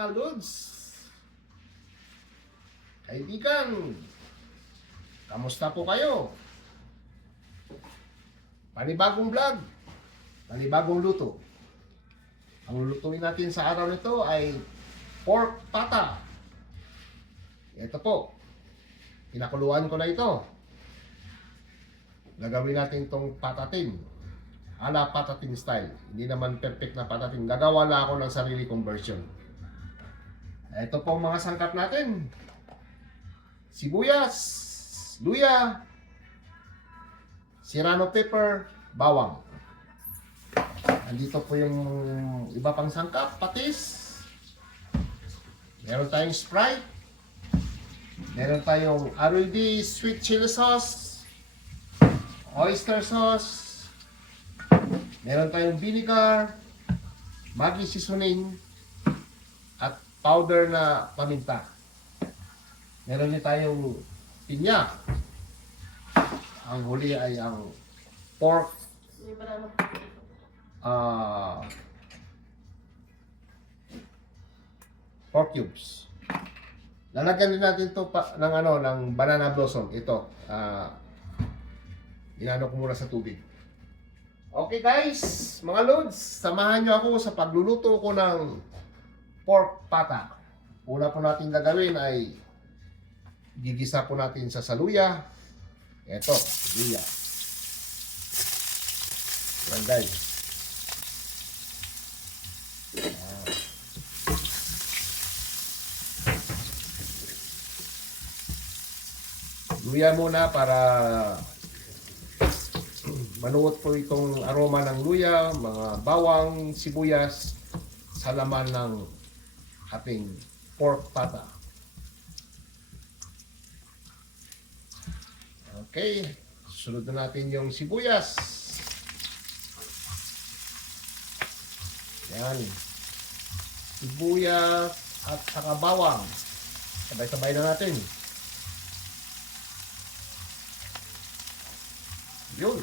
mga lods, kaibigan, kamusta po kayo? Panibagong vlog, panibagong luto. Ang lulutuin natin sa araw nito ay pork pata. Ito po, pinakuluan ko na ito. Gagawin natin itong patatin, ala patatin style. Hindi naman perfect na patatin. Gagawa na ako ng sarili kong version. Ito po ang mga sangkap natin: sibuyas, luya, serrano pepper, bawang. Andito po yung iba pang sangkap: patis, meron tayong Sprite, meron tayong RLD sweet chili sauce, oyster sauce, meron tayong vinegar, Maggi seasoning, at powder na paminta. Meron din tayong pinya. Ang huli ay ang pork pork cubes. Lalagyan din natin to ng ng banana blossom. Ito, inano ko muna sa tubig. Okay guys, mga lods, samahan nyo ako sa pagluluto ko ng pork pata. Una po natin gagawin ay gigisa po natin sa saluya. Ito, luya. Yan guys. Luya muna para manuot po itong aroma ng luya, mga bawang, sibuyas sa laman ng ating pork pata. Okay, sunod na natin yung sibuyas. Yan. Sibuyas at saka bawang. Sabay-sabay na natin. Yun.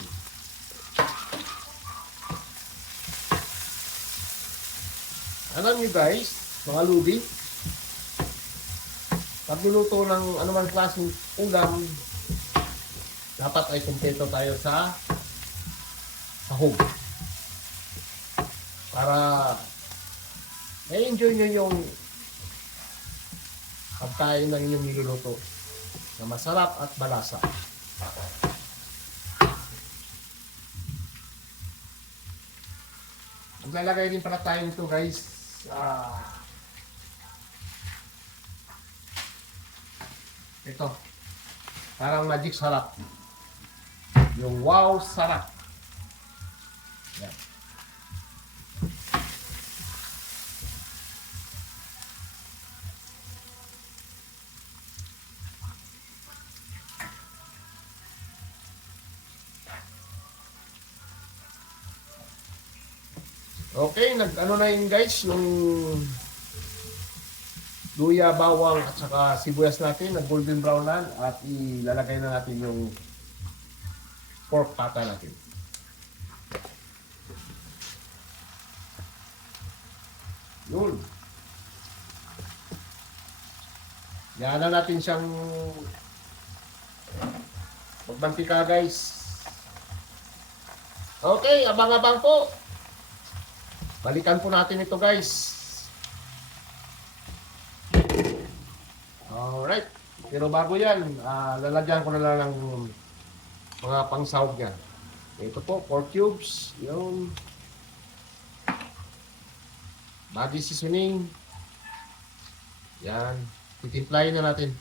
Alam niyo guys, mga lubi, pagluluto ng anumang klaseng ulam, dapat ay kumpleto tayo sa sahog. Para ma-enjoy nyo yung pagkain ng inyong niluluto na masarap at malasa. Maglalagay din pala tayo nito guys. Ito. Parang magic sarap. Yung wow sarap. Yan. Okay, nag-ano na yun guys, yung luya, bawang at saka sibuyas natin, nag-golden brown na, at ilalagay na natin yung pork pata natin. Yun. Yan na natin siyang magmantika guys. Okay, abang-abang po. Balikan po natin ito guys. Alright. Pero bago yan, lalagyan ko na lang ng mga pangsahog niya. Ito po, pork cubes. Yung Maggi seasoning. Yan. Titimplahin na natin.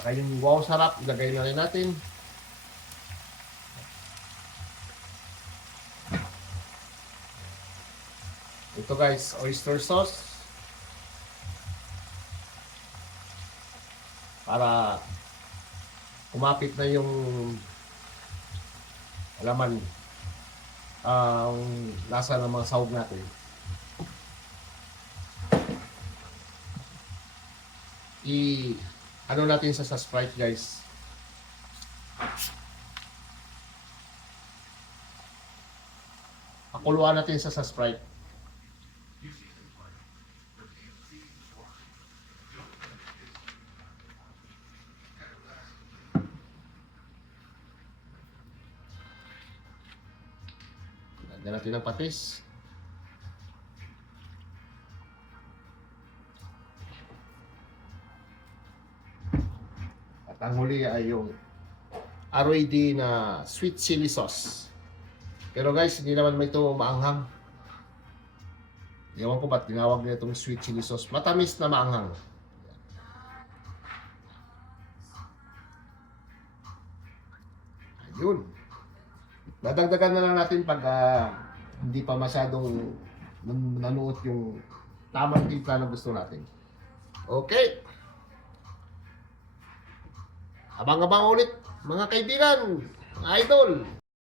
Saka yung wow sarap, ilagay na rin natin. Ito guys, oyster sauce. Para kumapit na yung laman, ang lasa ng mga sahog natin. Ano natin sa Sprite guys. pakuluan natin sa Sprite. Lagyan natin ng patis. At ang huli ay yung ROD na sweet chili sauce. Pero guys, hindi naman may ito maanghang. Ewan ko ba't tinawag nila itong sweet chili sauce. Matamis na maanghang. Ayun. Dadagdagan na lang natin pag hindi pa masyadong nanuot yung tamang timpla na gusto natin. Okay. Abang-abang ulit mga kaibigan, mga idol.